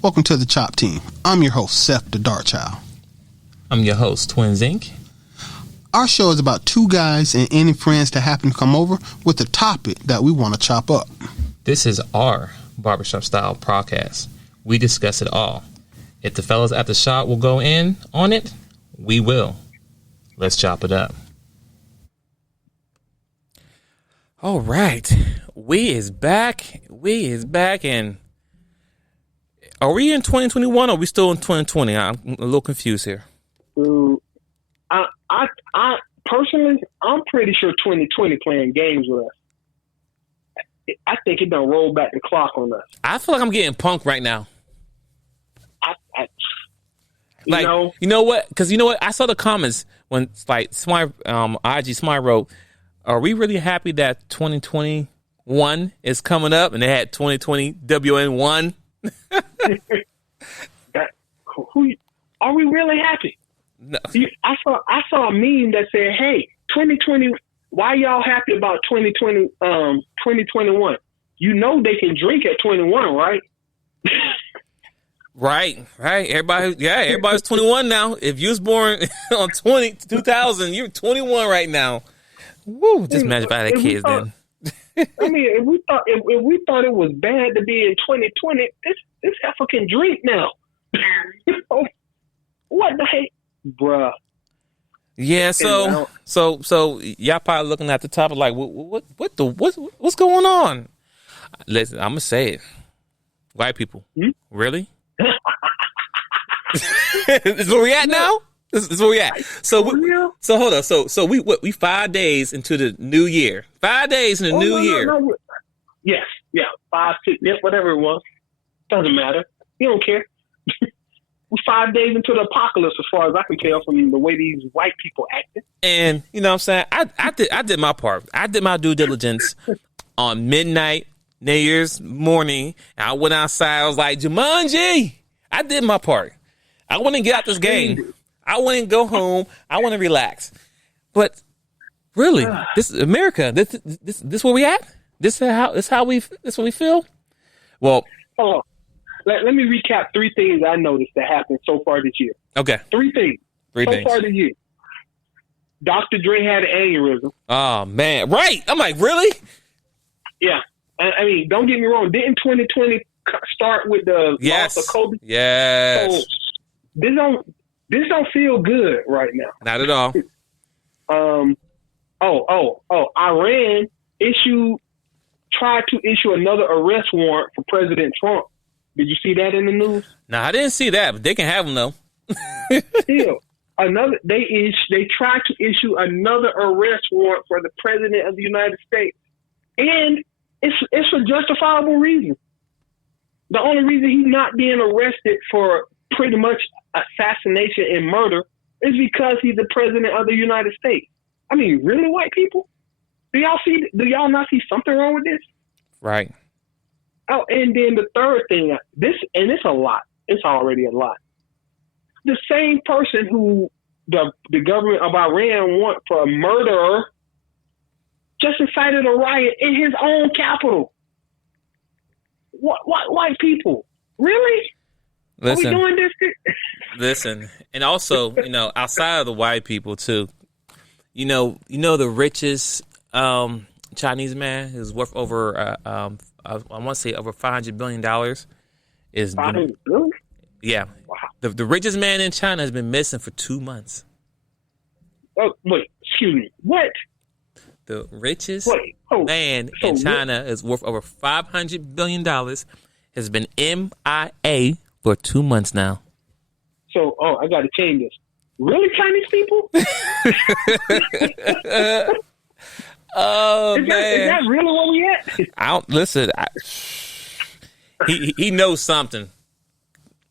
Welcome to the Chop Team. I'm your host, Seth the Dart Child. I'm your host, twinsinc. Our show is about two guys and any friends that happen to come over with a topic that we want to chop up. This is our Barbershop style podcast. We discuss it all. If the fellas at the shop will go in on it, we will. Let's chop it up. All right. We is back, and are we in 2021 or are we still in 2020? I'm a little confused here. I personally, I'm pretty sure 2020 playing games with us. I think it done roll back the clock on us. I feel like I'm getting punked right now. You know what? Because you know what? I saw the comments when like IG Smart wrote, "Are we really happy that 2021 is coming up?" And they had 2020 WN1. Are we really happy? No. I saw a meme that said, "Hey, 2020, why y'all happy about 2020? 2021? You know they can drink at 21, right?" Right. Everybody's 21 now. If you was born on 2000, you're 21 right now. Woo! Just imagine if I had kids then. I mean, if we thought it was bad to be in 2020, this heifer can drink now. What the heck, bruh? Yeah. So y'all probably looking at the top of like, what's going on? Listen, I'm gonna say it. White people, really? This is where we at now. This is where we at. So hold on. So we 5 days into the new year. 5 days in the new year. No. Yes. Yeah. 5, 6, whatever it was. Doesn't matter. You don't care. We're 5 days into the apocalypse, as far as I can tell from the way these white people acting. And you know what I'm saying? I did my part. I did my due diligence on midnight, New Year's morning. I went outside. I was like, Jumanji. I did my part. I want to get out this game. I want to go home. I want to relax. But really, this is America. This where we at? This what we feel? Well, let me recap 3 things I noticed that happened so far this year. Okay. 3 things. So far this year. Dr. Dre had an aneurysm. Oh, man. Right. I'm like, really? Yeah. I mean, don't get me wrong. Didn't 2020 start with the loss of Kobe? Yes. So this don't feel good right now. Not at all. Iran tried to issue another arrest warrant for President Trump. Did you see that in the news? No, I didn't see that, but they can have them though. Still, they tried to issue another arrest warrant for the President of the United States, and it's for justifiable reason. The only reason he's not being arrested for pretty much assassination and murder is because he's the President of the United States. I mean, really, white people? Do y'all not see something wrong with this? Right. Oh, and then the third thing, it's a lot. It's already a lot. The same person who the government of Iran want for a murderer just incited a riot in his own capital. What white people? Really? Listen, are we doing this? Listen, and also, outside of the white people too, the richest Chinese man is worth over I want to say over $500 billion. Is $500 billion? Yeah. Wow. The richest man in China has been missing for 2 months. Oh, wait, excuse me. What? The richest man in China is worth over $500 billion. Has been MIA for 2 months now. So, I got to change this. Really, Chinese people? Oh, man. Is that really where we at? Listen, he knows something.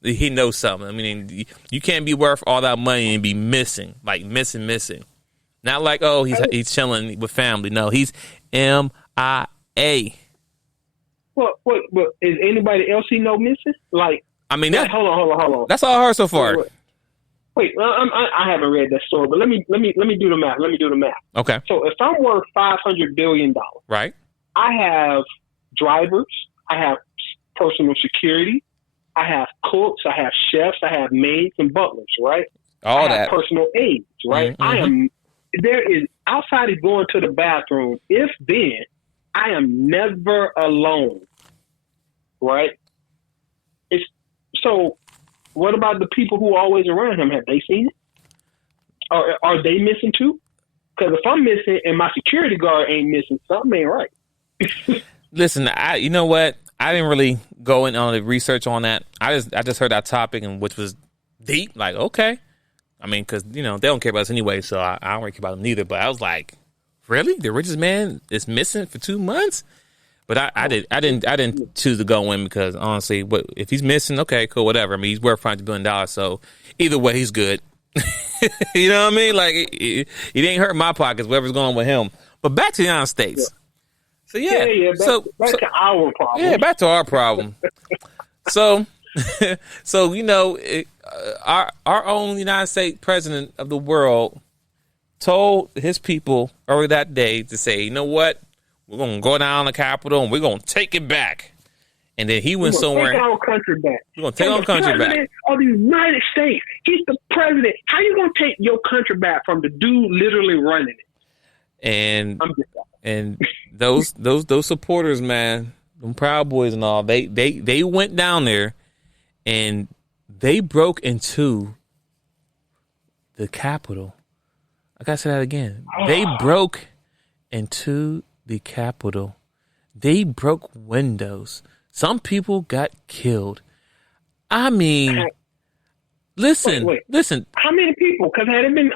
He knows something. I mean, you can't be worth all that money and be missing. Like, missing. Not like, he's chilling with family. No, he's MIA. Well, is anybody else he know missing? Like, I mean, hold on. That's all I heard so far. Wait, I haven't read that story, but let me do the math. Okay. So if I'm worth $500 billion, right? I have drivers, I have personal security, I have cooks, I have chefs, I have maids and butlers, right? All I that. have personal aides, right? Mm-hmm. There is, outside of going to the bathroom, if then, I am never alone, right? So what about the people who are always around him? Have they seen it? Or are they missing too? Because if I'm missing and my security guard ain't missing, something ain't right. Listen, you know what? I didn't really go in on the research on that. I just heard that topic, and which was deep. Like, okay. I mean, because, they don't care about us anyway, so I don't really care about them neither. But I was like, really? The richest man is missing for 2 months? But I didn't choose to go in because, honestly, if he's missing, okay, cool, whatever. I mean, he's worth $500 billion, so either way, he's good. You know what I mean? Like, it ain't hurting my pockets, whatever's going on with him. But back to the United States. So, yeah. Back to our problem. Yeah, back to our problem. So, our own United States president of the world told his people earlier that day to say, you know what? We're going to go down the Capitol and we're going to take it back. And then he went somewhere. Take our country back. We're going to take our country back. President of the United States. He's the president. How you going to take your country back from the dude literally running it? And those supporters, man, them Proud Boys and all, they went down there and they broke into the Capitol. I gotta say that again. They broke into the Capitol. They broke windows. Some people got killed. I mean, listen. How many people? Because had it been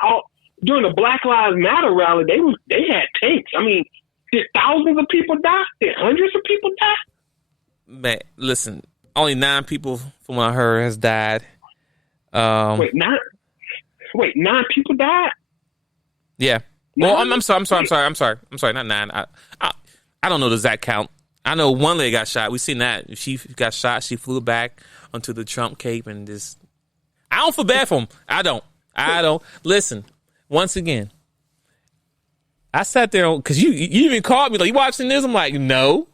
during the Black Lives Matter rally, they had tanks. I mean, did thousands of people die? Did hundreds of people die? Man, listen. Only 9 people, from what I heard, has died. 9 people died? Yeah. Well, I'm sorry. Not 9. I don't know the exact count. I know one lady got shot. We seen that. She got shot. She flew back onto the Trump Cape and just. I don't feel bad for him. I don't. Listen. Once again, I sat there because you even called me like, you watching this? I'm like, no.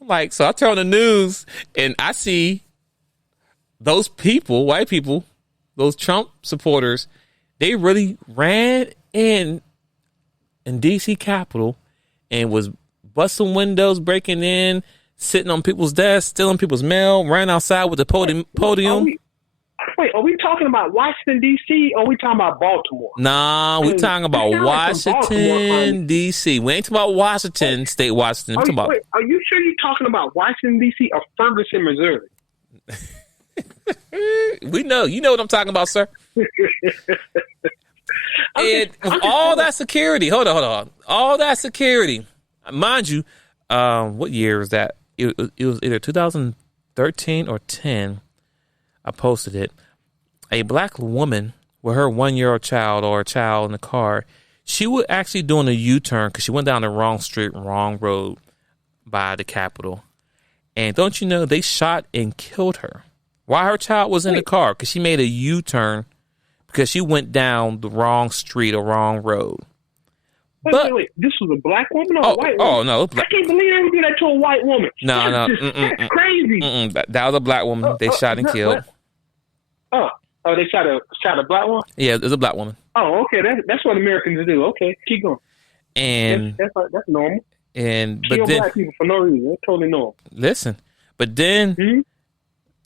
I'm like, so I turn on the news and I see those people, white people, those Trump supporters, they really ran in DC Capitol and was busting windows, breaking in, sitting on people's desks, stealing people's mail, ran outside with the podium. Are we talking about Washington, D.C., or are we talking about Baltimore? Nah, we talking about Washington, D.C. We ain't talking about Washington, State Washington. Are you sure you're talking about Washington, D.C. or Ferguson, Missouri? We know. You know what I'm talking about, sir. And all that security. Hold on. All that security. Mind you, what year was that? It was either 2013 or 10. I posted it. A black woman with her 1-year-old child or a child in the car, she was actually doing a U-turn because she went down the wrong street, wrong road by the Capitol. And don't you know, they shot and killed her while her child was in the car because she made a U-turn because she went down the wrong street or wrong road. Wait. This was a black woman or a white woman? Oh, no. I can't believe they would do that to a white woman. No. That's crazy. That was a black woman. They shot and killed. They shot a black woman? Yeah, it was a black woman. Oh, okay. That's what Americans do. Okay, keep going. And that's normal. But then black people for no reason. That's totally normal. Listen, but then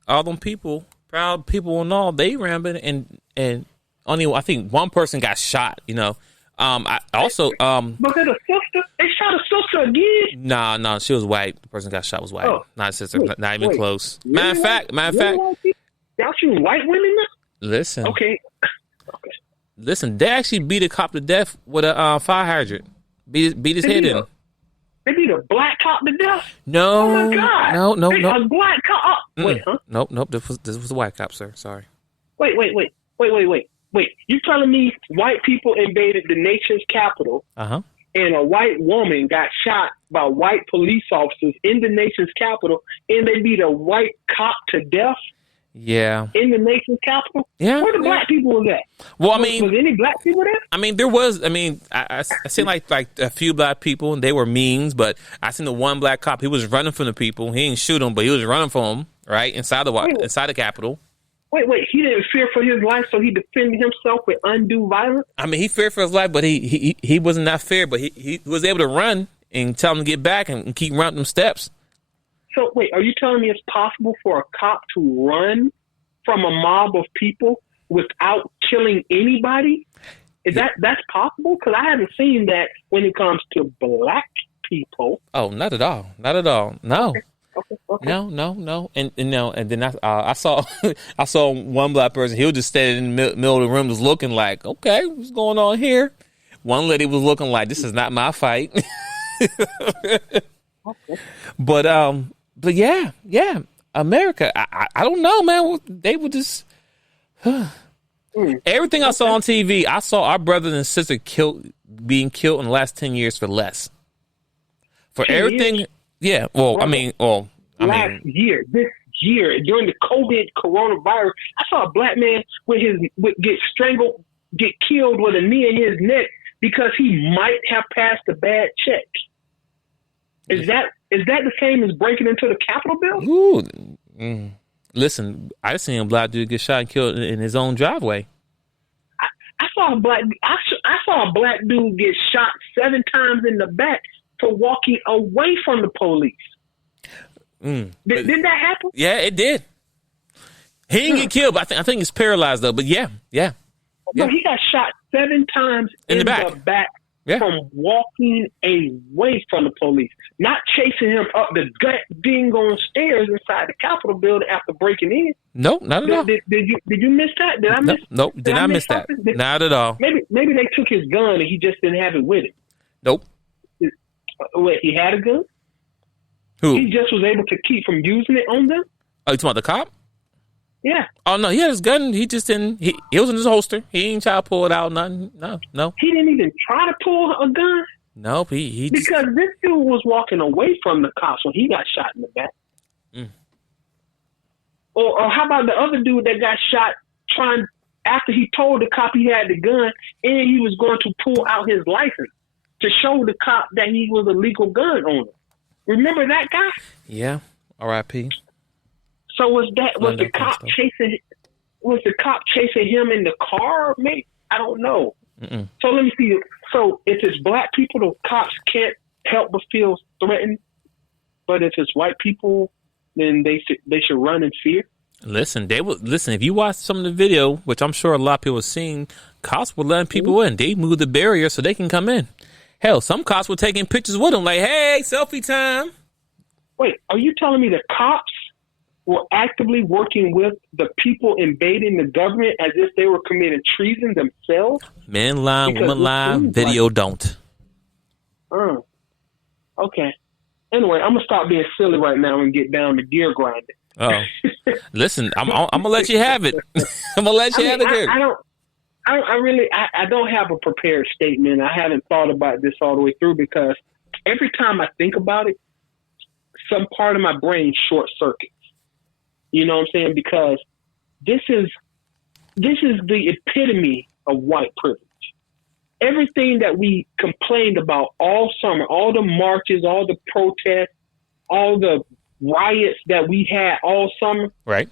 all them people, proud people and all, they ran and only I think one person got shot. You know. I also But then a sister, they shot a sister again. No, she was white. The person got shot was white, not a sister, not even close. Matter of fact, y'all shooting white women now? Listen, okay. Listen, they actually beat a cop to death with a fire hydrant. Beat his head in. They beat a black cop to death? No. Oh my God. No. A black cop. Wait, huh? Nope. This was a white cop, sir. Sorry. Wait. You telling me white people invaded the nation's capital and a white woman got shot by white police officers in the nation's capital and they beat a white cop to death? Yeah. In the nation's capital? Yeah. Where the black people was at? Well, I mean, was any black people there? I mean, there was. I mean, I seen like a few black people, and they were means. But I seen the one black cop. He was running from the people. He didn't shoot them, but he was running from them. right? Inside the Capitol. Wait. He didn't fear for his life, so he defended himself with undue violence? I mean, he feared for his life, but he wasn't that fair, but he was able to run and tell him to get back and keep running them steps. So, wait, are you telling me it's possible for a cop to run from a mob of people without killing anybody? That's possible? Because I haven't seen that when it comes to black people. Oh, not at all. Not at all. No. Okay. No. And then I saw I saw one black person. He was just standing in the middle of the room, just looking like, okay, what's going on here? One lady was looking like, this is not my fight. Okay. But yeah, America. I don't know, man. They would just everything I saw on TV. I saw our brothers and sisters being killed in the last 10 years for less. For everything. Years? Yeah. Well, Last year, this year, during the COVID coronavirus, I saw a black man get strangled, get killed with a knee in his neck because he might have passed a bad check. Is that the same as breaking into the Capitol building? Ooh. Listen, I seen a black dude get shot and killed in his own driveway. I saw a black dude get shot 7 times in the back for walking away from the police. Didn't that happen? Yeah, it did. He didn't get killed, but I think he's paralyzed though. But yeah. No, he got shot 7 times in the back. From walking away from the police, not chasing him up the gut dingo stairs inside the Capitol building after breaking in. No, not at all. Did you miss that? Did I miss? Nope. Did I miss that? Not at all. Maybe they took his gun and he just didn't have it with him. Nope. Wait, he had a gun? Who? He just was able to keep from using it on them? Oh, you talking about the cop? Yeah. Oh, no, he had his gun. He just didn't. He was in his holster. He ain't try to pull it out. Nothing. No. He didn't even try to pull a gun? Nope. He because this dude was walking away from the cops when he got shot in the back. Or how about the other dude that got shot after he told the cop he had the gun and he was going to pull out his license to show the cop that he was a legal gun owner. Remember that guy? Yeah. R.I.P. So was the cop chasing him in the car? Maybe I don't know. So let me see. So if it's black people, the cops can't help but feel threatened. But if it's white people, then they should run in fear. Listen, if you watch some of the video, which I'm sure a lot of people have seen, cops were letting people in. They moved the barrier so they can come in. Hell, some cops were taking pictures with them, like, "Hey, selfie time." Wait, are you telling me the cops were actively working with the people invading the government as if they were committing treason themselves? Men lie, women lie, video don't. Okay. Anyway, I'm gonna stop being silly right now and get down to gear grinding. Oh, listen, I'm gonna let you have it. I'm gonna let you have it. I don't have a prepared statement. I haven't thought about this all the way through because every time I think about it, some part of my brain short circuits. You know what I'm saying? Because this is the epitome of white privilege. Everything that we complained about all summer, all the marches, all the protests, all the riots that we had all summer. Right.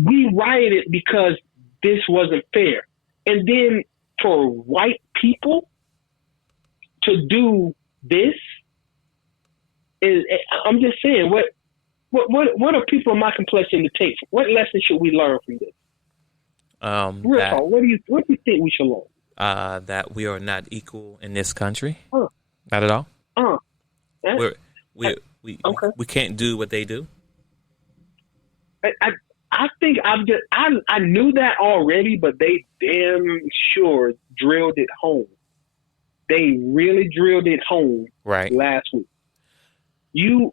We rioted because this wasn't fair. And then for white people to do this I'm just saying, what are people of my complexion to take? What lesson should we learn from this? Real talk, what do you think we should learn? That we are not equal in this country. Not at all. We can't do what they do. I think I knew that already, but they damn sure drilled it home. They really drilled it home last week. You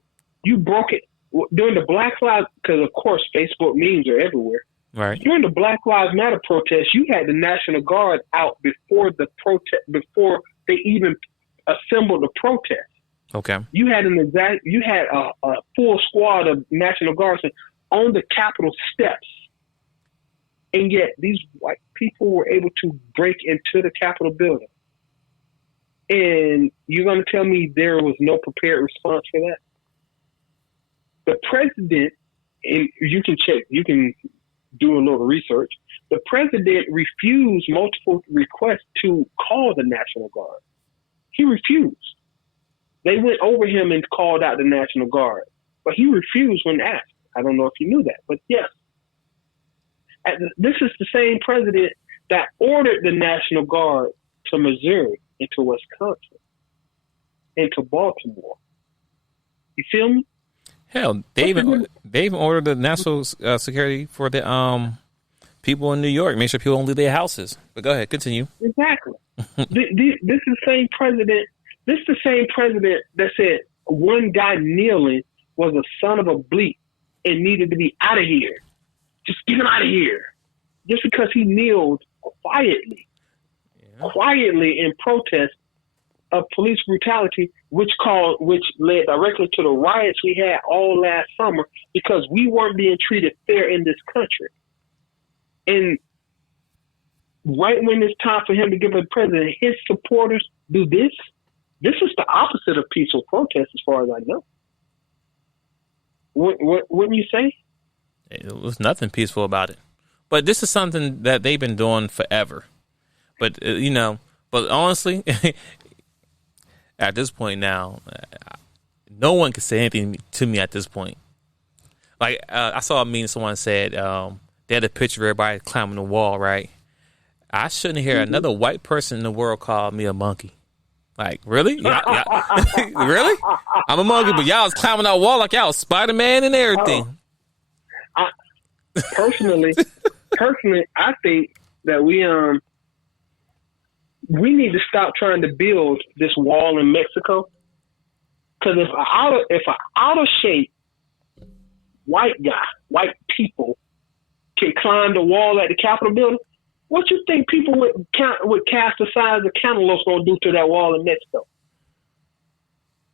broke it during the Black Lives, because of course Facebook memes are everywhere. Right. During the Black Lives Matter protest, you had the National Guard out before the protest, before they even assembled the protest. Okay. You had a full squad of National Guardsmen on the Capitol steps, and yet these white people were able to break into the Capitol building. And you're going to tell me there was no prepared response for that? The president and you can check, you can do a little research. The president refused multiple requests to call the National Guard. He refused. They went over him and called out the National Guard, but he refused when asked. I don't know if you knew that, but yes. This is the same president that ordered the National Guard to Missouri, into Wisconsin, into Baltimore. You feel me? Hell, they even ordered the national security for the people in New York. Make sure people don't leave their houses. But go ahead, continue. Exactly. This is the same president. This is the same president that said one guy kneeling was a son of a bleep and needed to be out of here. Just get him out of here. Just because he kneeled quietly in protest of police brutality, which led directly to the riots we had all last summer because we weren't being treated fair in this country. And right when it's time for him to give a president, his supporters do this. This is the opposite of peaceful protest, as far as I know. Wouldn't you say? It was nothing peaceful about it. But this is something that they've been doing forever. But, but honestly, at this point now, no one can say anything to me at this point. Like, I saw a meme, someone said they had a picture of everybody climbing the wall, right? I shouldn't hear another white person in the world call me a monkey. Like, really? Really? I'm a monkey, but y'all was climbing that wall like y'all was Spider-Man and everything. Personally, I think that we need to stop trying to build this wall in Mexico. Because if an out of shape white people can climb the wall at the Capitol building, what you think people would cast the size of cantaloupes gonna do to that wall in Mexico?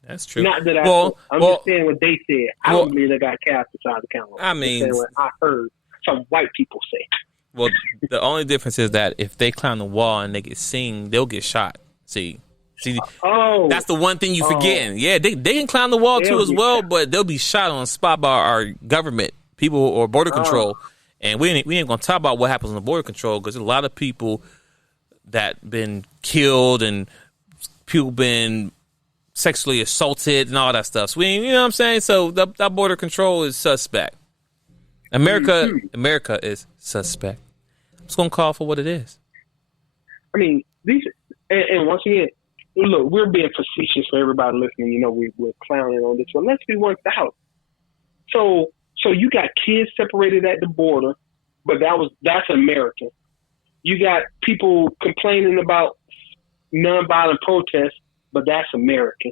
That's true. Not that I'm just saying what they said. I don't believe they got cast the size of cantaloupes. I mean, what I heard some white people say. Well, the only difference is that if they climb the wall and they get seen, they'll get shot. See, that's the one thing you forgetting. Yeah, they can climb the wall too as well, but they'll be shot on the spot by our government people or border control. And we ain't gonna talk about what happens on the border control because there's a lot of people that been killed and people been sexually assaulted and all that stuff. So you know what I'm saying? So that border control is suspect. America is suspect. I'm just gonna call for what it is. I mean, these and once again, look, we're being facetious for everybody listening. You know, we're clowning on this, but let's be worked out. So you got kids separated at the border, but that's American. You got people complaining about nonviolent protests, but that's American.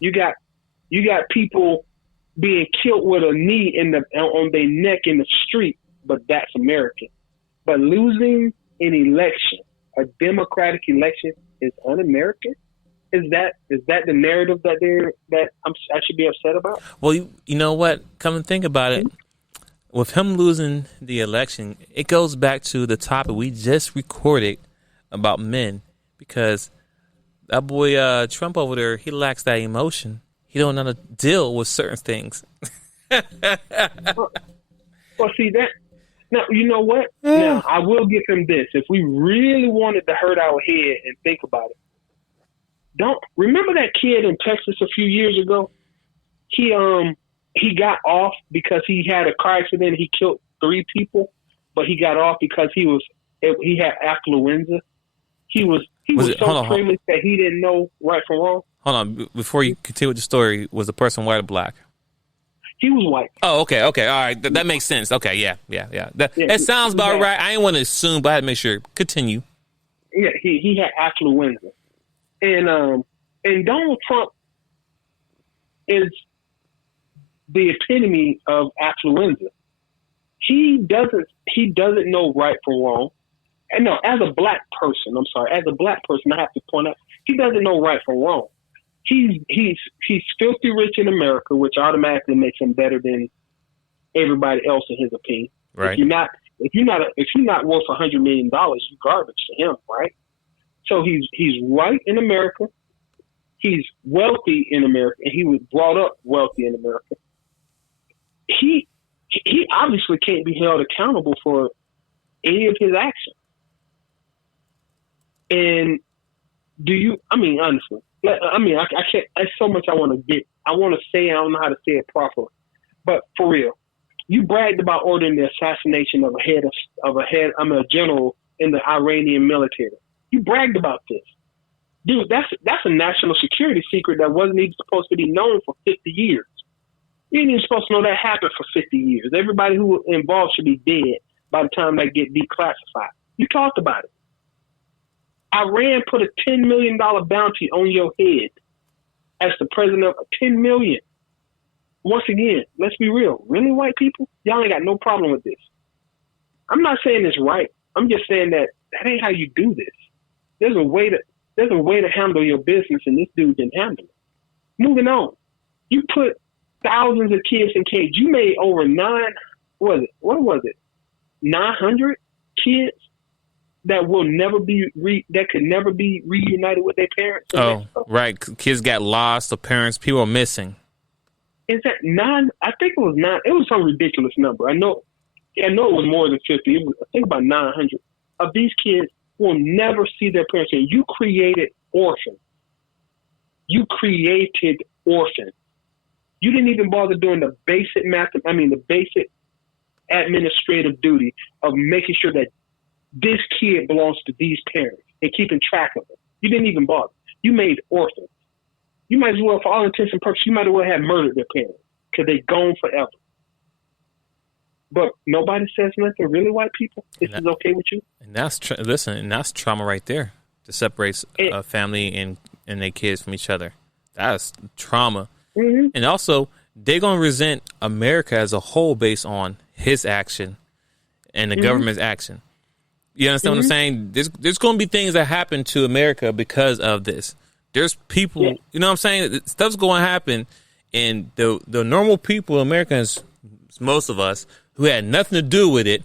You got people being killed with a knee on their neck in the street, but that's American. But losing an election, a democratic election, is un-American. Is that the narrative that I should be upset about? Well, you know what? Come and think about it. With him losing the election, it goes back to the topic we just recorded about men, because that boy Trump over there, he lacks that emotion. He don't know how to deal with certain things. Well, see that. Now, you know what? Now, I will give him this. If we really wanted to hurt our head and think about it, remember that kid in Texas a few years ago? He got off because he had a car accident. He killed 3 people, but he got off because he had affluenza. He was so privileged that he didn't know right from wrong. Hold on, before you continue with the story, was the person white or black? He was white. Oh, okay, all right, that makes sense. Okay, yeah. That sounds about right. I didn't want to assume, but I had to make sure. Continue. Yeah, he had affluenza, and Donald Trump is the epitome of affluenza. He doesn't know right from wrong. And no, as a black person, I have to point out, he doesn't know right from wrong. He's filthy rich in America, which automatically makes him better than everybody else in his opinion. Right. If you're not worth $100 million, you're garbage to him, right? So he's right in America. He's wealthy in America, and he was brought up wealthy in America. he obviously can't be held accountable for any of his actions. And honestly, I can't. There's so much I want to say. I don't know how to say it properly. But for real, you bragged about ordering the assassination of a general in the Iranian military. You bragged about this. Dude, that's a national security secret that wasn't even supposed to be known for 50 years. You ain't even supposed to know that happened for 50 years. Everybody who was involved should be dead by the time they get declassified. You talked about it. Iran put a $10 million bounty on your head as the president of $10 million. Once again, let's be real. Really, white people? Y'all ain't got no problem with this. I'm not saying it's right. I'm just saying that ain't how you do this. There's a way to handle your business, and this dude didn't handle it. Moving on. You put thousands of kids in cage. You made over 900 kids that will never be that could never be reunited with their parents. Oh, right. Kids got lost. The parents, people are missing. Is that 9? I think it was 9. It was some ridiculous number. I know it was more than 50. It was, I think, about 900 of these kids will never see their parents again. You created orphans. You didn't even bother doing the basic the basic administrative duty of making sure that this kid belongs to these parents and keeping track of them. You didn't even bother. You made orphans. You might as well, for all intents and purposes, you might as well have murdered their parents because they're gone forever. But nobody says nothing. Really, white people? This is okay with you? And that's that's trauma right there to separate a family and their kids from each other. That's trauma. Mm-hmm. And also, they're going to resent America as a whole based on his action and the government's action. You understand what I'm saying? There's going to be things that happen to America because of this. There's people, you know what I'm saying? Stuff's going to happen, and the normal people, Americans, most of us, who had nothing to do with it,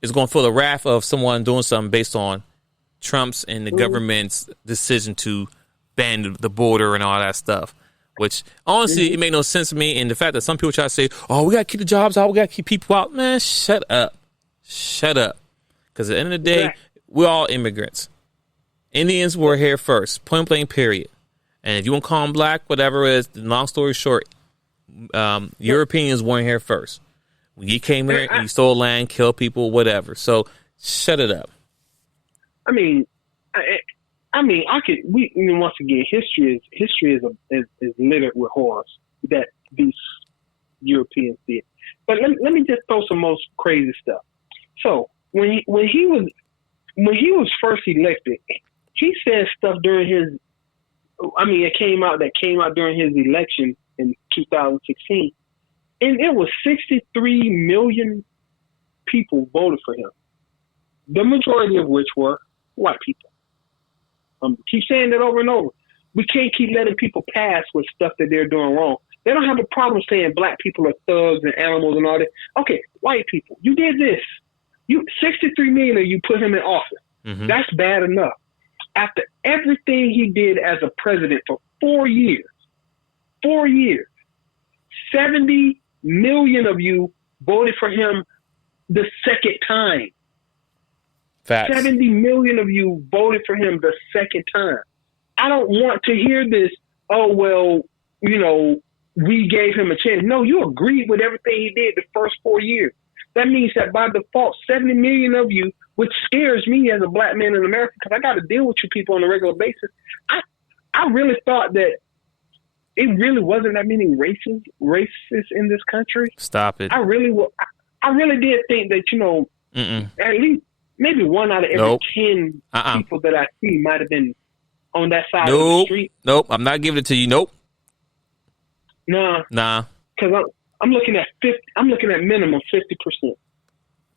is going to feel the wrath of someone doing something based on Trump's and the government's decision to ban the border and all that stuff. Which, honestly, it made no sense to me. And the fact that some people try to say, oh, we got to keep the jobs out, we got to keep people out. Man, shut up. Shut up. Because at the end of the day, we're all immigrants. Indians were here first, point blank, period. And if you want to call them black, whatever it is, long story short, Europeans weren't here first. You came here and you stole land, killed people, whatever. So shut it up. Once again, history is littered with horrors that these Europeans did. But let me just throw some most crazy stuff. So when he was first elected, he said stuff during his. It came out during his election in 2016, and it was 63 million people voted for him. The majority of which were white people. Keep saying that over and over. We can't keep letting people pass with stuff that they're doing wrong. They don't have a problem saying black people are thugs and animals and all that. Okay, white people, you did this. 63 million of you put him in office. Mm-hmm. That's bad enough. After everything he did as a president for 4 years, 70 million of you voted for him the second time. Facts. 70 million of you voted for him the second time. I don't want to hear this, we gave him a chance. No, you agreed with everything he did the first 4 years. That means that by default, 70 million of you, which scares me as a black man in America, because I got to deal with you people on a regular basis. I really thought that it really wasn't that many racists in this country. Stop it. I really did think that, at least maybe 1 out of every 10 people that I see might have been on that side of the street. Nope, I'm not giving it to you. Nope. Nah. Because I'm looking at minimum 50%.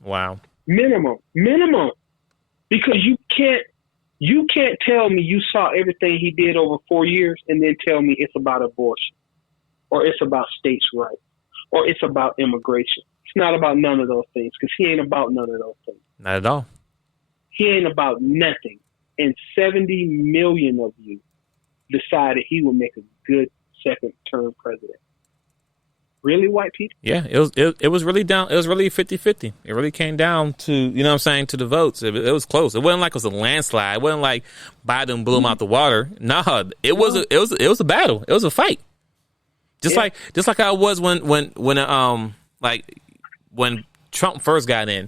Wow. Minimum. Because you can't tell me you saw everything he did over 4 years and then tell me it's about abortion or it's about states' rights or it's about immigration. It's not about none of those things because he ain't about none of those things. Not at all. He ain't about nothing. And 70 million of you decided he would make a good second-term president. really white people. Yeah, it was really down. It was really 50-50. It really came down to, you know what I'm saying, to the votes. It was close. It wasn't like it was a landslide. It wasn't like Biden blew him out the water. Nah, it was a battle. It was a fight. Just like how it was when Trump first got in.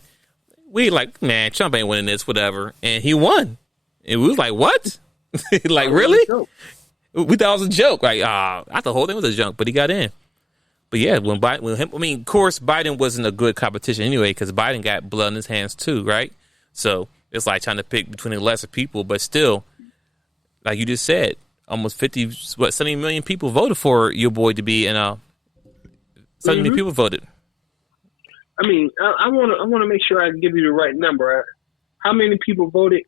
We like, man, Trump ain't winning this, whatever, and he won. And we was like, what? Like, really? We thought it was a joke. Like, I thought the whole thing was a joke, but he got in. But yeah, of course, Biden wasn't a good competition anyway, because Biden got blood in his hands too, right? So it's like trying to pick between the lesser people, but still, like you just said, almost 70 million people voted for your boy to be in 70 million people voted. I mean, I want to make sure I give you the right number. How many people voted?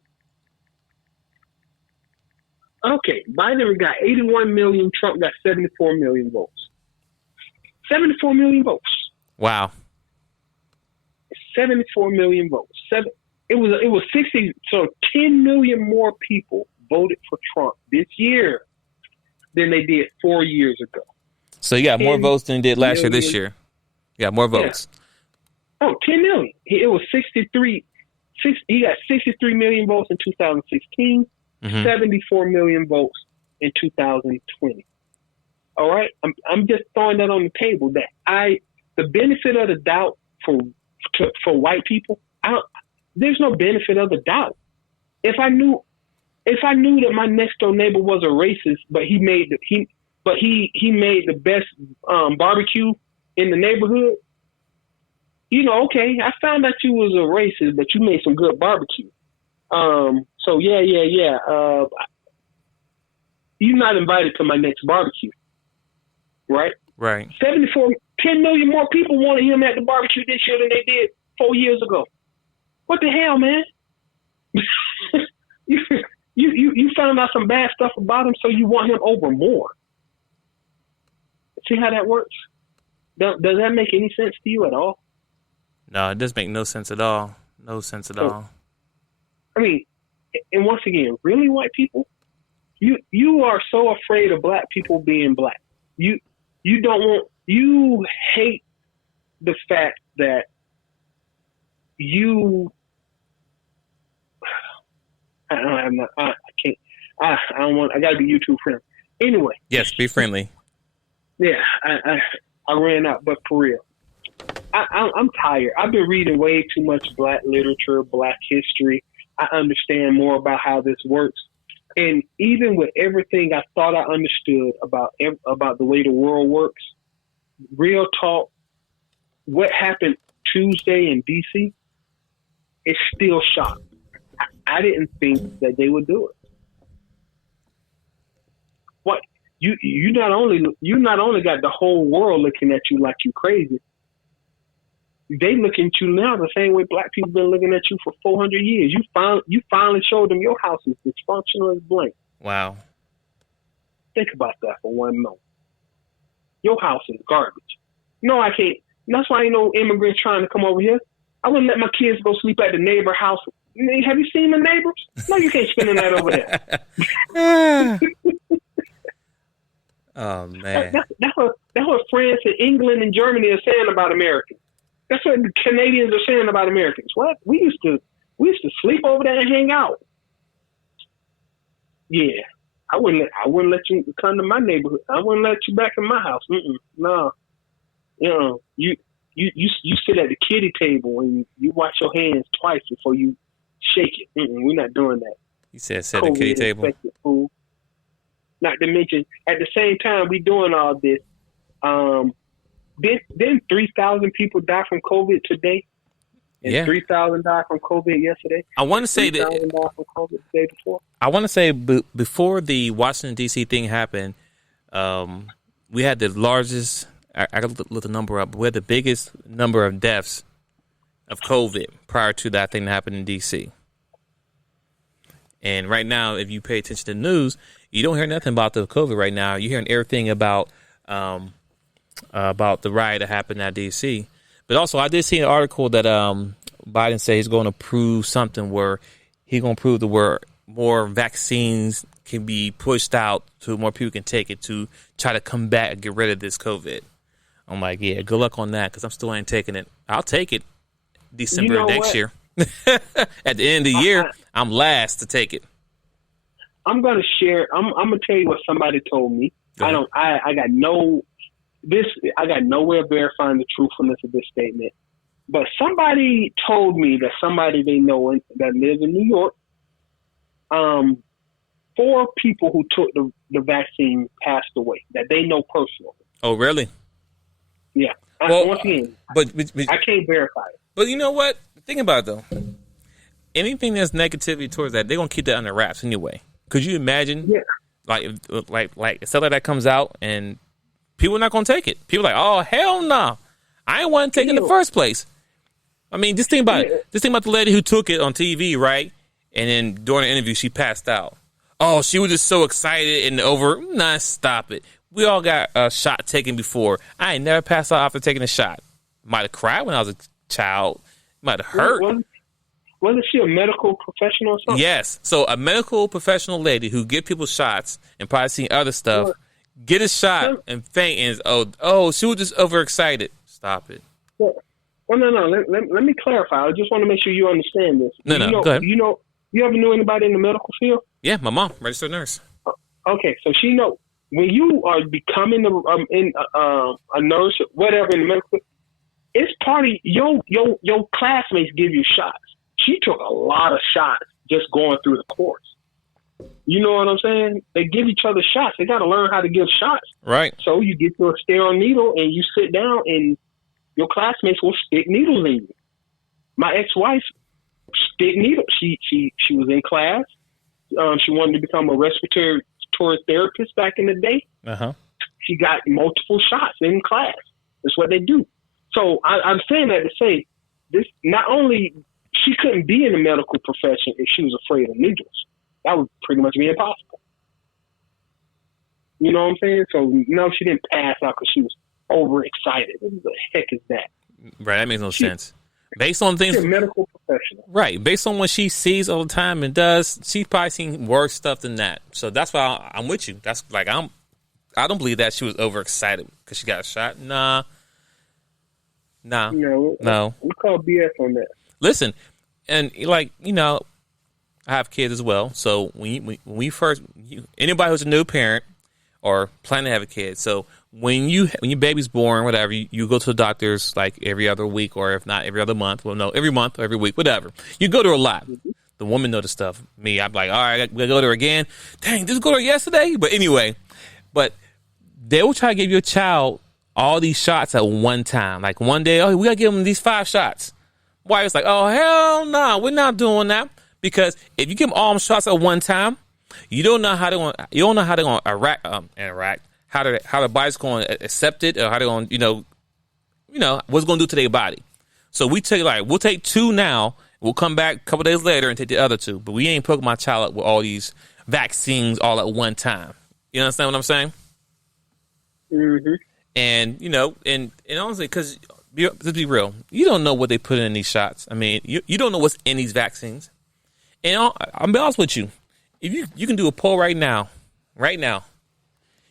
Okay, Biden got 81 million. Trump got 74 million votes. 74 million votes. Wow. 74 million votes. It was 60. So 10 million more people voted for Trump this year than they did 4 years ago. So you got more votes than you did last year. This year, you got more votes. Yeah. Oh, 10 million. It was 63. He got 63 million votes in 2016. 74 million votes in 2020. All right, I'm just throwing that on the table. That the benefit of the doubt for white people, there's no benefit of the doubt. If I knew that my next door neighbor was a racist, but he made the best barbecue in the neighborhood, okay, I found out you was a racist, but you made some good barbecue. So yeah. You're not invited to my next barbecue. Right. 10 million more people wanted him at the barbecue this year than they did 4 years ago. What the hell, man? you found out some bad stuff about him, so you want him over more. See how that works? Does that make any sense to you at all? No, it does make no sense at all. No sense at all. I mean, and once again, really white people, you are so afraid of black people being black. You hate the fact that I gotta be YouTube friendly. Anyway. Yes, be friendly. Yeah, I ran out, but for real. I'm tired. I've been reading way too much black literature, black history. I understand more about how this works. And even with everything I thought I understood about the way the world works, real talk, what happened Tuesday in D.C. is still shocking. I didn't think that they would do it. What you not only got the whole world looking at you like you crazy. They looking at you now the same way black people been looking at you for 400 years. You finally showed them your house is dysfunctional as blank. Wow. Think about that for 1 moment. Your house is garbage. No, I can't. That's why ain't no immigrants trying to come over here. I wouldn't let my kids go sleep at the neighbor house. Have you seen the neighbors? No, you can't spend the night over there. Oh man. That's what France and England and Germany are saying about Americans. That's what the Canadians are saying about Americans. What? We used to sleep over there and hang out. Yeah. I wouldn't let you come to my neighborhood. I wouldn't let you back in my house. No. You sit at the kiddie table and you wash your hands twice before you shake it. We're not doing that. You said sit at the kiddie table. Food. Not to mention, at the same time we doing all this, didn't 3,000 people die from COVID today? And 3,000 died from COVID yesterday. I want to say that 3,000 died from COVID the day before. I want to say before the Washington D.C. thing happened, we had the largest. I got to look the number up. We had the biggest number of deaths of COVID prior to that thing that happened in D.C. And right now, if you pay attention to the news, you don't hear nothing about the COVID right now. You're hearing everything about the riot that happened at D.C. But also, I did see an article that Biden said he's going to prove something where he's going to prove where more vaccines can be pushed out to more people can take it to try to combat and get rid of this COVID. I'm like, yeah, good luck on that because I'm still ain't taking it. I'll take it December next year. At the end of the year, I'm last to take it. I'm gonna share. I'm gonna tell you what somebody told me. I got no way of verifying the truthfulness of this statement. But somebody told me that somebody they know that lives in New York, 4 people who took the vaccine passed away that they know personally. Oh, really? Yeah. Well, once again, but I can't verify it. But you know what? Think about it, though. Anything that's negativity towards that, they're gonna keep that under wraps anyway. Could you imagine? Yeah. Like stuff like that comes out and people are not gonna take it. People are like, oh hell no, I ain't want to take it in the first place. I mean, just think about it. Just think about the lady who took it on TV, right? And then during the interview, she passed out. Oh, she was just so excited and over. Nah, stop it. We all got a shot taken before. I ain't never passed out after taking a shot. Might have cried when I was a child. Might have hurt. Wasn't she a medical professional or something? Yes. So a medical professional lady who give people shots and probably seen other stuff, get a shot and faint and she was just overexcited. Stop it. Well, no. Let me clarify. I just want to make sure you understand this. No. Go ahead. You ever knew anybody in the medical field? Yeah, my mom, registered nurse. Okay, so she knows when you are becoming a nurse, whatever in the medical field, it's part of your classmates give you shots. She took a lot of shots just going through the course. You know what I'm saying? They give each other shots. They got to learn how to give shots. Right. So you get your sterile needle and you sit down and your classmates will stick needles in you. My ex-wife stick needles. She was in class. She wanted to become a respiratory therapist back in the day. Uh-huh. She got multiple shots in class. That's what they do. So I'm saying that to say this, not only she couldn't be in the medical profession if she was afraid of needles. That would pretty much be impossible. You know what I'm saying? So, no, she didn't pass out because she was overexcited. What the heck is that? Right, that makes no sense. Based on things, she's a medical professional. Right, based on what she sees all the time and does, she's probably seen worse stuff than that. So that's why I'm with you. That's like I don't believe that she was overexcited because she got a shot. Nah. No. We call BS on that. Listen, and like I have kids as well. So when anybody who's a new parent or planning to have a kid, so when your baby's born, whatever, you go to the doctors like every other week, or if not every other month. Well, no, every month or every week, whatever. You go to her a lot. The woman know the stuff. Me, I'm like, all right, I gotta go to her again. Dang, did I go to her yesterday? But anyway, they will try to give your child all these shots at one time. Like one day, we gotta give them these 5 shots. Why? It's like, oh hell no, we're not doing that. Because if you give them all them shots at one time, you don't know how they're going to interact, how the body's going to accept it, or how they're going to, what's going to do to their body. So we'll take 2 now. We'll come back a couple days later and take the other 2. But we ain't poking my child up with all these vaccines all at one time. You understand what I'm saying? Mm-hmm. And, and honestly, because let's be real, you don't know what they put in these shots. I mean, you don't know what's in these vaccines. And I'll be honest with you. If you can do a poll right now,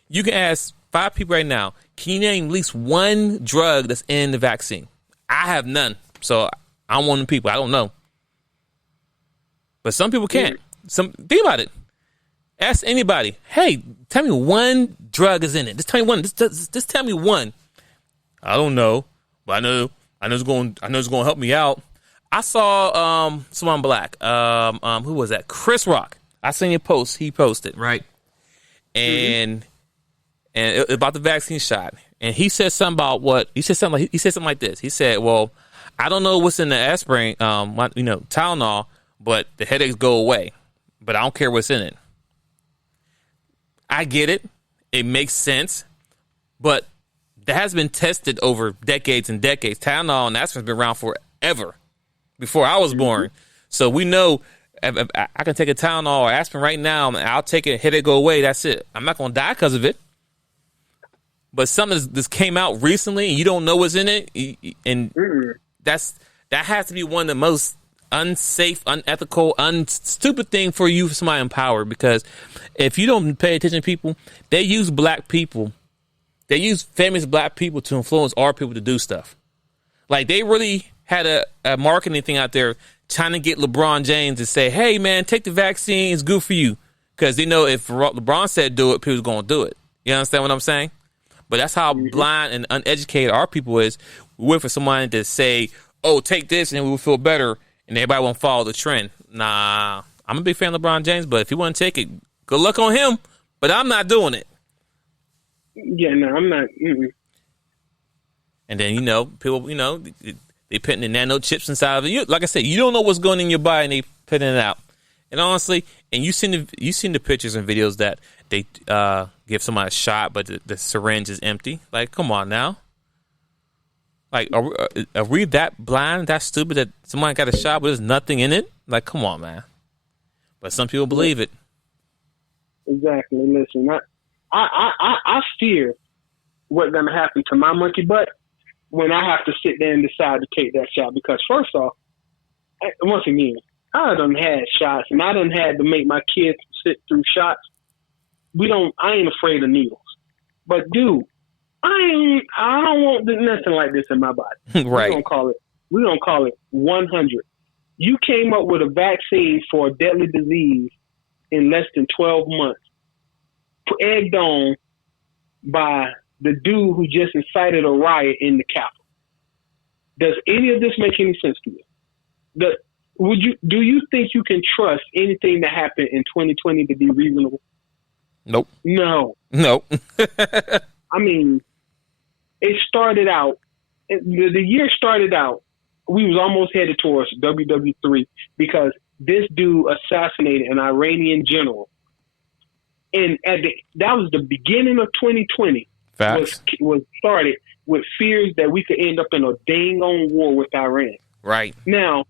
you can ask 5 people right now, can you name at least one drug that's in the vaccine? I have none. So I'm one of the people. I don't know. But some people can't. Think about it. Ask anybody, hey, tell me one drug is in it. Just tell me one. Just tell me one. I don't know. But I know it's going to help me out. I saw someone black. Who was that? Chris Rock. I seen your post. He posted, right? And about the vaccine shot. And he said something about he said something like this. He said, "Well, I don't know what's in the aspirin, Tylenol, but the headaches go away. But I don't care what's in it." I get it. It makes sense. But that has been tested over decades and decades. Tylenol and aspirin's been around forever. Before I was born. So we know if I can take a Tylenol or aspirin right now, and I'll take it, headache go away, that's it. I'm not going to die because of it. But something this came out recently, and you don't know what's in it, and that has to be one of the most unsafe, unethical, stupid thing for you, for somebody in power, because if you don't pay attention to people, they use black people they use famous black people to influence our people to do stuff. Like, they really had a marketing thing out there trying to get LeBron James to say, hey, man, take the vaccine. It's good for you. Because they know if LeBron said do it, people's going to do it. You understand what I'm saying? But that's how blind and uneducated our people is. We wait for someone to say, oh, take this and we will feel better. And everybody won't follow the trend. Nah, I'm a big fan of LeBron James, but if you want to take it, good luck on him. But I'm not doing it. Yeah, no, I'm not. And then, people, they putting the nano chips inside of it. Like I said, you don't know what's going in your body, and they putting it out. And honestly, and you seen the pictures and videos that they give somebody a shot, but the syringe is empty. Like, come on now. Like, are we that blind, that stupid that somebody got a shot but there's nothing in it? Like, come on, man. But some people believe it. Exactly. Listen, I fear what's going to happen to my monkey butt when I have to sit there and decide to take that shot. Because first off, once again, I done had shots and I done had to make my kids sit through shots. I ain't afraid of needles. But dude, I don't want nothing like this in my body. Right. We don't call it 100. You came up with a vaccine for a deadly disease in less than 12 months, egged on by the dude who just incited a riot in the Capitol. Does any of this make any sense to you? Do you think you can trust anything that happened in 2020 to be reasonable? Nope. No. I mean, it started out, the year started out, we was almost headed towards WW3 because this dude assassinated an Iranian general. And that was the beginning of 2020. Facts. Was started with fears that we could end up in a dang-on war with Iran. Right. Now,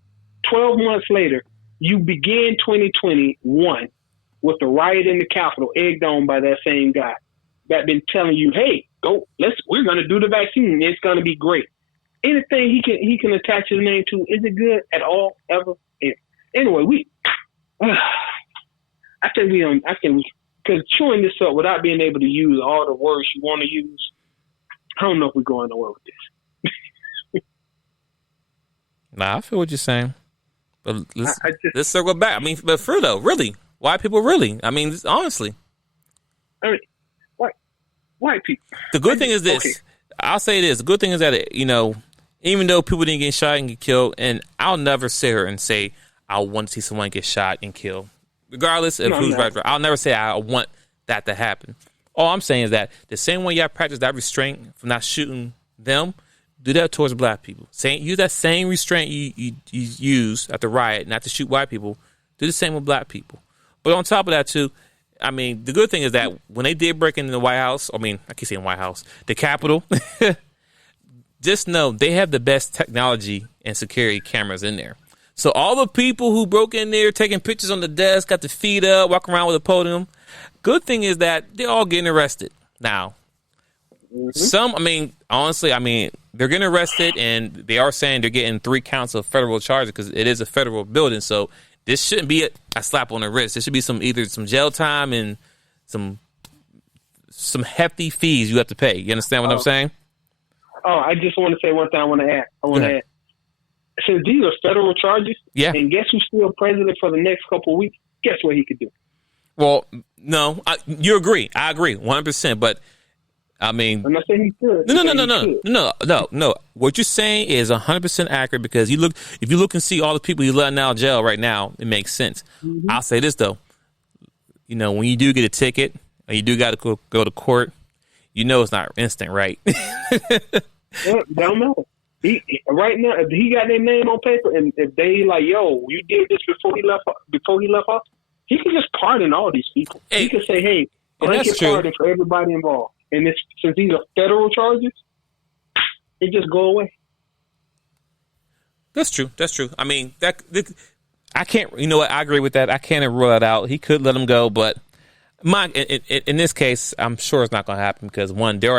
12 months later, you began 2021 with the riot in the Capitol, egged on by that same guy that been telling you, hey, we're going to do the vaccine. It's going to be great. Anything he can attach his name to, is it good at all, ever? Yeah. Anyway, because chewing this up without being able to use all the words you want to use, I don't know if we're going nowhere with this. Nah, I feel what you're saying. But let's circle back. I mean, but for real though, really, white people really. I mean, honestly. I mean, white people. The good thing is this. Okay. I'll say this. The good thing is that, even though people didn't get shot and get killed, and I'll never sit here and say I want to see someone get shot and killed. Regardless of who's right. I'll never say I want that to happen. All I'm saying is that the same way y'all practice that restraint from not shooting them, do that towards black people. Use that same restraint you use at the riot not to shoot white people. Do the same with black people. But on top of that, too, I mean, the good thing is that when they did break into the White House, I keep saying White House, the Capitol, just know they have the best technology and security cameras in there. So all the people who broke in there, taking pictures on the desk, got their feet up, walking around with a podium, good thing is that they're all getting arrested. Now, some, honestly, they're getting arrested, and they are saying they're getting 3 counts of federal charges because it is a federal building. So this shouldn't be a slap on the wrist. There should be either some jail time and some hefty fees you have to pay. You understand what I'm saying? Oh, I just want to say one thing I want to add. Since these are federal charges, and guess who's still president for the next couple of weeks? Guess what he could do? Well, no, you agree. I agree 100%. But I'm not saying he could. No. What you're saying is 100% accurate because if you look and see all the people you letting out of jail right now, it makes sense. Mm-hmm. I'll say this though, when you do get a ticket or you do got to go to court, it's not instant, right? Don't know. Right now, if he got their name on paper, and if they like, yo, you did this before he left off, he can just pardon all these people. He can say, hey, blanket pardon for everybody involved. And since these are federal charges, it just go away. That's true. I can't. You know what? I agree with that. I can't rule that out. He could let him go, but in this case, I'm sure it's not going to happen because one, they're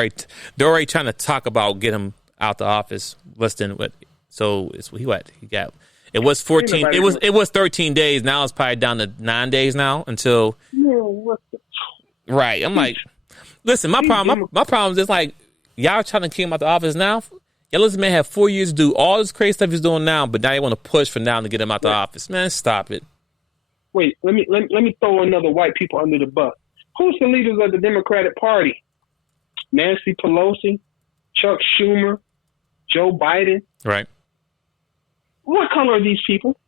already trying to talk about get him out the office less than what. So he got. It was 14. It was 13 days. Now it's probably down to 9 days now until. Yeah, right. I'm like, Listen, my problem is like y'all trying to kick him out the office now. Y'all let this man have 4 years to do all this crazy stuff he's doing now, but now you want to push for now to get him out the office. Man, stop it. Wait, let me throw another white people under the bus. Who's the leaders of the Democratic Party? Nancy Pelosi, Chuck Schumer, Joe Biden. Right. What color are these people?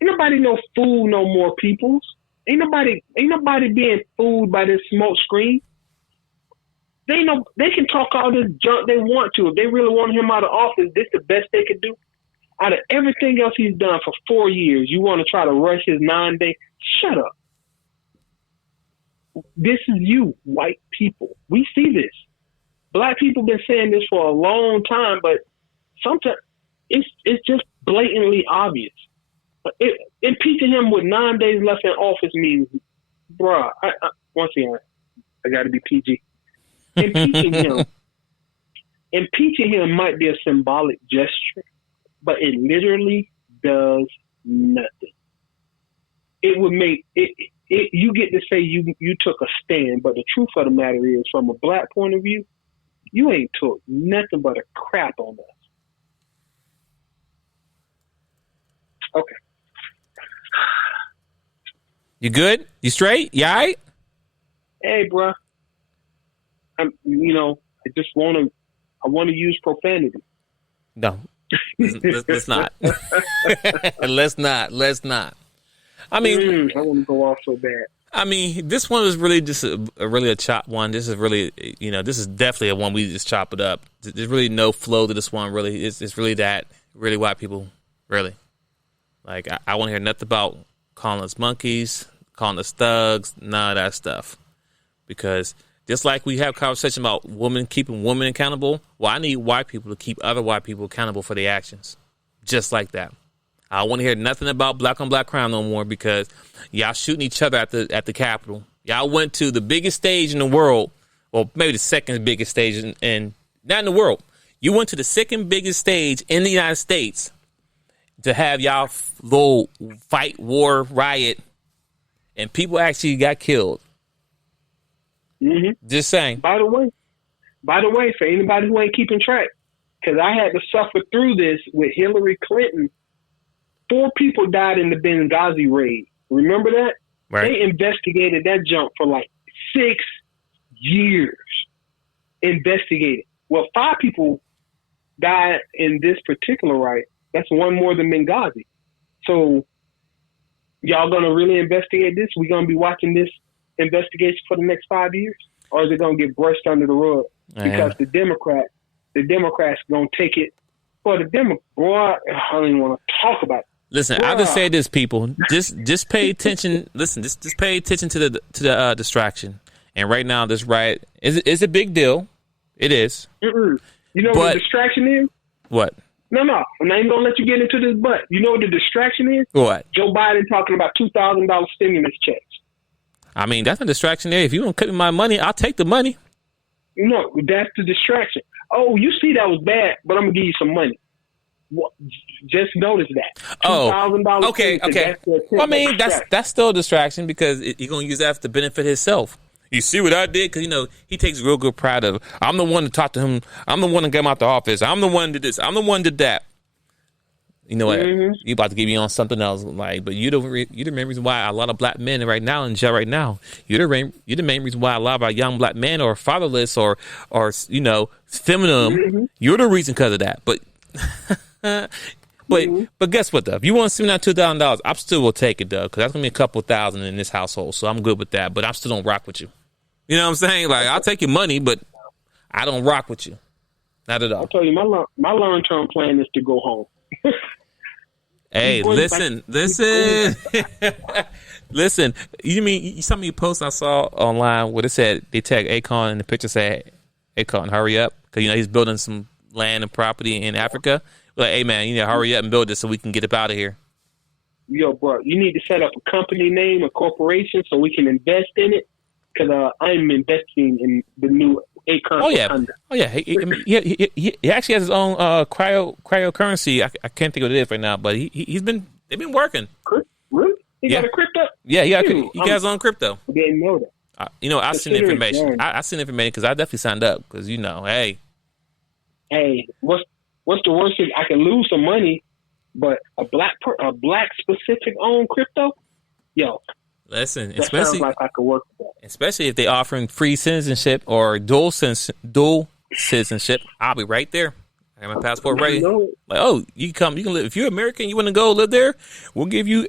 Ain't nobody no fool no more, peoples. Ain't nobody being fooled by this smoke screen. They know they can talk all this junk they want to. If they really want him out of office, this is the best they could do. Out of everything else he's done for 4 years, you want to try to rush his 9-day? Shut up. This is you, white people. We see this. Black people been saying this for a long time, but sometimes it's just blatantly obvious. Impeaching him with 9 days left in office means, bruh, once again, I got to be PG. Impeaching him might be a symbolic gesture, but it literally does nothing. It would make it. You get to say you took a stand, but the truth of the matter is, from a black point of view, you ain't took nothing but a crap on us. Okay. You good? You straight? You all right? Hey, bro. I just want to use profanity. No, let's not. Let's not. I mean, I want to go off so bad. I mean, this one is really just a chop one. This is really, this is definitely a one we just chop it up. There's really no flow to this one. Really, it's really white people. Really, like I want to hear nothing about calling us monkeys, calling us thugs, none of that stuff. Because just like we have conversation about keeping women accountable, well, I need white people to keep other white people accountable for their actions. Just like that. I don't want to hear nothing about black on black crime no more because y'all shooting each other at the Capitol. Y'all went to the biggest stage in the world, or maybe the second biggest stage in not in the world. You went to the second biggest stage in the United States to have y'all little fight, war, riot, and people actually got killed. Mm-hmm. Just saying. By the way, for anybody who ain't keeping track, because I had to suffer through this with Hillary Clinton. 4 people died in the Benghazi raid. Remember that? Right. They investigated that jump for like 6 years. Investigated. Well, 5 people died in this particular riot. That's one more than Benghazi. So, y'all gonna really investigate this? We gonna be watching this investigation for the next 5 years, or is it gonna get brushed under the rug? Because the Democrats gonna take it for the Democrats. Boy, I don't even want to talk about it. Listen, I'll just say this, people. Just pay attention. Listen, just pay attention to the distraction. And right now, this riot is a big deal. It is. Mm-mm. You know what the distraction is? What? No. I'm not even gonna let you get into this. But you know what the distraction is? What? Joe Biden talking about $2,000 stimulus checks. I mean, that's a distraction there. If you don't cut me my money, I'll take the money. No, that's the distraction. Oh, you see that was bad, but I'm gonna give you some money. Just notice that. $2,000. Okay. Well, I mean, that's still a distraction because you're gonna use that to benefit himself. You see what I did? Because he takes real good pride of. I'm the one to talk to him. I'm the one to get him out the office. I'm the one to do this. I'm the one to do that. You know what? You about to give me on something else, but you the main reason why a lot of black men right now in jail right now. You're the main reason why a lot of our young black men are fatherless or feminine. Mm-hmm. You're the reason because of that. But guess what though? If you want to send me that $2,000, I still will take it though, because that's gonna be a couple $1,000 in this household, so I'm good with that. But I still don't rock with you. You know what I'm saying? Like I'll take your money, but I don't rock with you. Not at all. I'll tell you, my long-term plan is to go home. Hey, listen. Listen, some of your posts I saw online where it said they tag Akon and the picture said, Akon, hurry up. Because, he's building some land and property in Africa. Like, hey, man, hurry up and build this so we can get up out of here. Yo, bro, you need to set up a company name, a corporation, so we can invest in it. Because I'm investing in the new Akon. Oh, yeah. He actually has his own cryptocurrency. I can't think of what it is right now, but they've been working. Really? He got a crypto? Yeah, he got his own crypto. I didn't know that. I seen the information. I seen the information because I definitely signed up because hey, what's the worst thing? I can lose some money, but a black specific owned crypto, yo. Listen, that sounds like I could work with that. Especially if they offering free citizenship or dual citizenship, I'll be right there. I got my passport ready. Like, oh, you can live. If you're American, you want to go live there, we'll give you.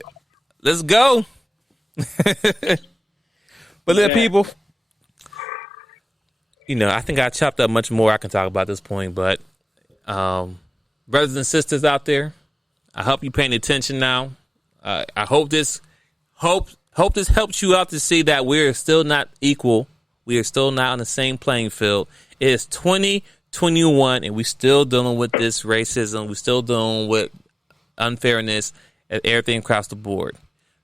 Let's go. But little people, I think I chopped up much more I can talk about at this point. But brothers and sisters out there, I hope you're paying attention now. I hope this helps you out to see that we're still not equal. We are still not on the same playing field. It is 2021, and we're still dealing with this racism. We're still dealing with unfairness and everything across the board.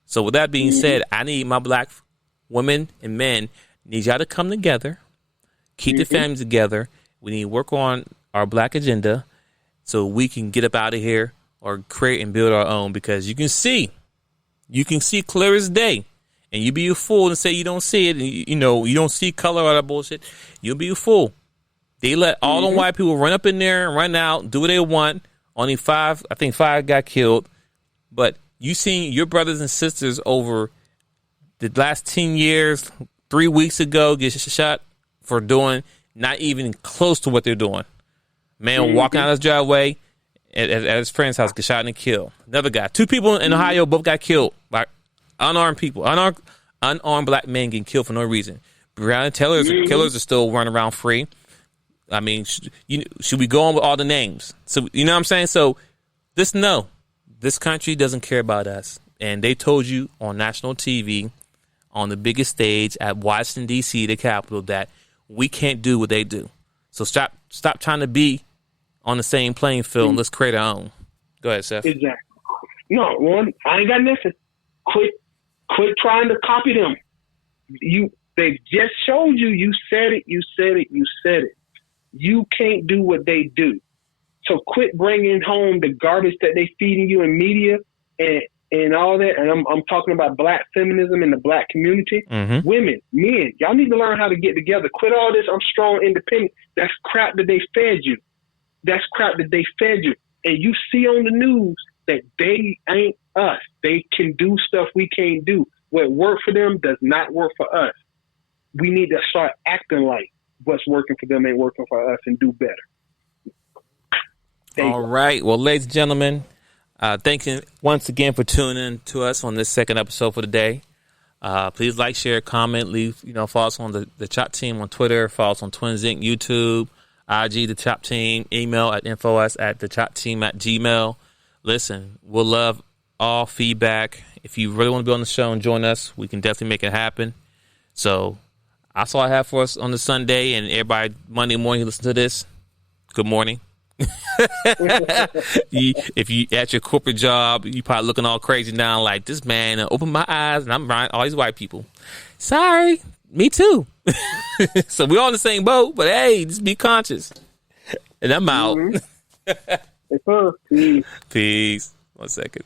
So with that being said, I need my black women and men, need y'all to come together, keep the families together. We need to work on our black agenda so we can get up out of here or create and build our own, because you can see clear as day, and you be a fool and say you don't see it, and you don't see color or that bullshit. You'll be a fool. They let all them white people run up in there and run out, do what they want. Only five got killed, but you seen your brothers and sisters over the last 10 years, 3 weeks ago, get shot for doing not even close to what they're doing. Man walking out of his driveway at his friend's house, get shot and killed. Another guy. 2 people in Ohio both got killed by unarmed people. Unarmed black men getting killed for no reason. Breonna Taylor's killers are still running around free. I mean, should we go on with all the names? So, you know what I'm saying? So, this country doesn't care about us. And they told you on national TV, on the biggest stage at Washington, D.C., the Capitol, that we can't do what they do. So stop trying to be on the same playing field and let's create our own. Go ahead, Seth. Exactly. No, I ain't got nothing. Quit trying to copy them. They just showed you. You said it. You can't do what they do. So quit bringing home the garbage that they feeding you in media and all that. And I'm talking about black feminism in the black community. Women, men, y'all need to learn how to get together. Quit all this. I'm strong, independent. That's crap that they fed you. And you see on the news that they ain't us. They can do stuff we can't do. What worked for them does not work for us. We need to start acting like what's working for them ain't working for us and do better. All right. Well, ladies and gentlemen, thank you once again for tuning in to us on this second episode for the day. Please like, share, comment, leave, follow us on the DaChop team on Twitter, follow us on twinsinc, YouTube, IG, DaChop team, email at info@DaChopteam@gmail. Listen, we'll love all feedback. If you really want to be on the show and join us, we can definitely make it happen. So that's all I have for us on the Sunday, and everybody Monday morning who listen to this, good morning. If you at your corporate job, you probably looking all crazy now, like this man opened my eyes and I'm around all these white people. Sorry, me too. So we're all in the same boat, but hey, just be conscious. And I'm out. Peace. Peace. 1 second.